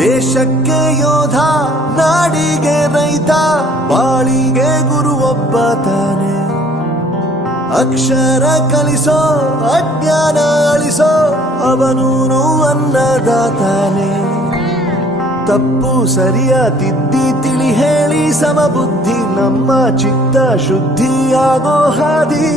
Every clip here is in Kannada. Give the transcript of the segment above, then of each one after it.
ದೇಶಕ್ಕೆ ಯೋಧ, ನಾಡಿಗೆ ರೈತ, ಬಾಳಿಗೆ ಗುರು ಒಬ್ಬ ತಾನೆ. ಅಕ್ಷರ ಕಲಿಸೋ, ಅಜ್ಞಾನ ಅಳಿಸೋ, ಅವನೂನು ಅನ್ನದಾತಾನೆ. ತಪ್ಪು ಸರಿಯ ತಿದ್ದಿ ತಿಳಿ ಹೇಳಿ ಸಮಬುದ್ಧಿ, ನಮ್ಮ ಚಿತ್ತ ಶುದ್ಧಿಯಾಗೋ ಹಾದಿ.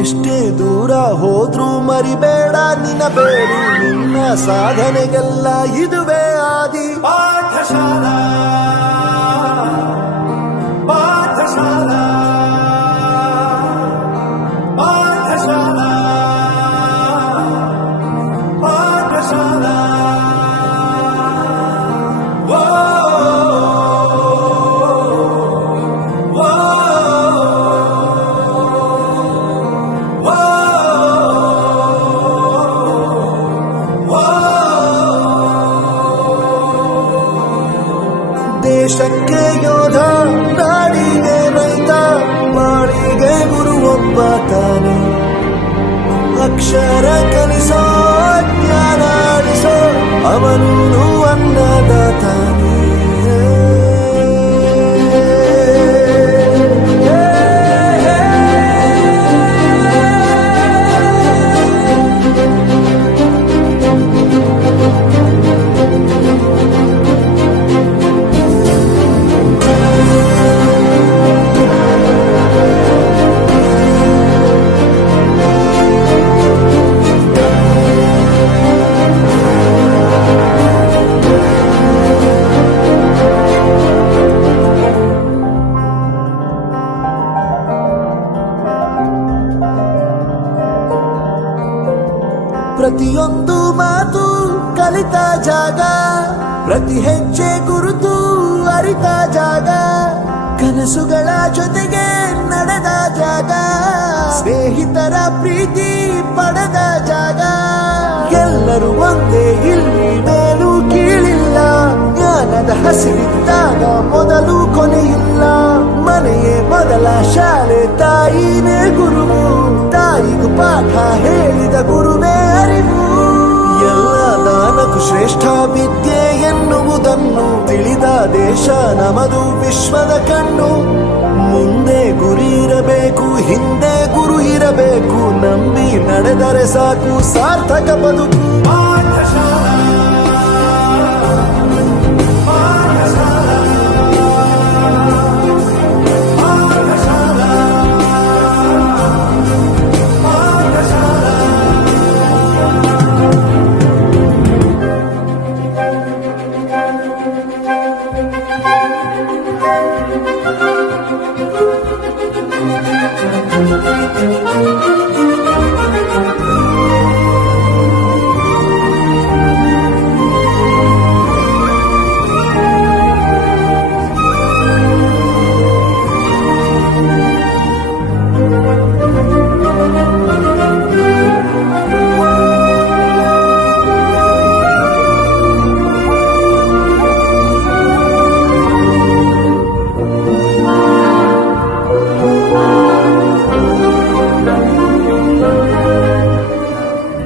ಎಷ್ಟೇ ದೂರ ಹೋದ್ರೂ ಮರಿಬೇಡ ನಿನ್ನ ಬೇರು, ನಿನ್ನ ಸಾಧನೆಗೆಲ್ಲ ಇದುವೇ ಆದಿ. ಪಾಠಶಾಲಾ ಪಾಠಶಾಲಾ ಪಾಠಶಾಲಾ ಪಾಠಶಾಲಾ. ದೇಶಕ್ಕೆ ಯೋಧ, ನಾಡಿಗೆ ರೈತ, ಬಾಳಿಗೆ ಗುರು ಒಬ್ಬ ತಾನೆ. ಅಕ್ಷರ ಕಲಿಸೋ, ಜ್ಞಾನ ಅಳಿಸೋ, ಅವನೂನು ಅನ್ನದಾತಾನೆ. ಪ್ರತಿಯೊಂದು ಮಾತು ಕಲಿತ ಜಾಗ, ಪ್ರತಿ ಹೆಜ್ಜೆ ಗುರುತು ಅರಿತ ಜಾಗ, ಕನಸುಗಳ ಜೊತೆಗೆ ನಡೆದ ಜಾಗ, ಸ್ನೇಹಿತರ ಪ್ರೀತಿ ಪಡೆದ ಜಾಗ. ಎಲ್ಲರೂ ಒಂದೇ, ಇಲ್ಲಿ ಮೇಲೂ ಕೀಳಿಲ್ಲ, ಜ್ಞಾನದ ಹಸಿರಿದ್ದಾಗ ಮೊದಲು ಕೊನೆಯಿಲ್ಲ. ಮನೆಯೇ ಮೊದಲ ಶಾಲೆ, ತಾಯಿನೇ ಗುರುವು, ತಾಯಿಗೂ ಪಾಠ ಹೇಳಿದ ಗುರುವೇ ಅರಿವು. ಎಲ್ಲ ದಾನಕ್ಕೂ ಶ್ರೇಷ್ಠ ವಿದ್ಯೆ ಎನ್ನುವುದನ್ನು ತಿಳಿದ ದೇಶ ನಮದು, ವಿಶ್ವದ ಕಣ್ಣು. ಮುಂದೆ ಗುರಿ ಇರಬೇಕು, ಹಿಂದೆ ಗುರು ಇರಬೇಕು, ನಂಬಿ ನಡೆದರೆ ಸಾಕು ಸಾರ್ಥಕ ಬದುಕು. ಪಾಠಶಾಲಾ ಪಾಠಶಾಲಾ ಪಾಠಶಾಲಾ ಪಾಠಶಾಲಾ.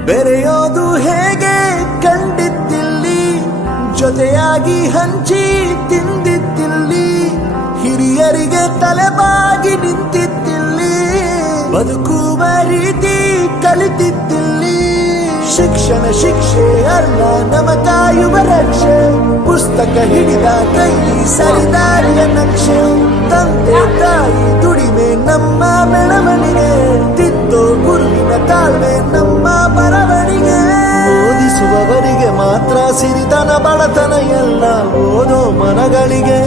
ಬೆರೆಯೋದು ಹೇಗೆ ಕಂಡಿದ್ದಿಲ್ಲಿ, ಜೊತೆಯಾಗಿ ಹಂಚಿ ತಿಂದಿದ್ದಿಲ್ಲಿ, ಹಿರಿಯರಿಗೆ ತಲೆಬಾಗಿ ನಿಂತಿದ್ದಿಲ್ಲಿ, ಬದುಕುವ ರೀತಿ ಕಲಿತಿದ್ದಿಲ್ಲಿ. ಶಿಕ್ಷಣ ಶಿಕ್ಷೆ ಅಲ್ಲ, ನಮ ಕಾಯುವ ರಕ್ಷೆ, ಪುಸ್ತಕ ಹಿಡಿದ ಕೈಲಿ ಸರಿದಾರಿಯ ನಕ್ಷೆ. ತಂದೆ ತಾಯಿ ದುಡಿಮೆ ನಮ್ಮ ಬೆಳವಣಿಗೆ, ತಿದ್ದೋ ಗುರುವಿನ ತಾಳ್ಮೆ ನಮ್ಮ ಬರವಣಿಗೆ. ಓದಿಸುವವರಿಗೆ ಮಾತ್ರ ಸಿರಿತನ ಬಡತನ ಎಲ್ಲ, ಓದೋ ಮನಗಳಿಗೆ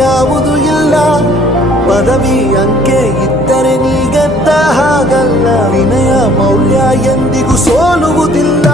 ಯಾವುದು ಇಲ್ಲ. ಪದವಿ ಅಂಕೆ ಇದ್ದರೆ ನೀಗೆದ್ದ ಹಾಗಲ್ಲ, ವಿನಯ ಮೌಲ್ಯ ಎಂದಿಗೂ ಸೋಲುವುದಿಲ್ಲ.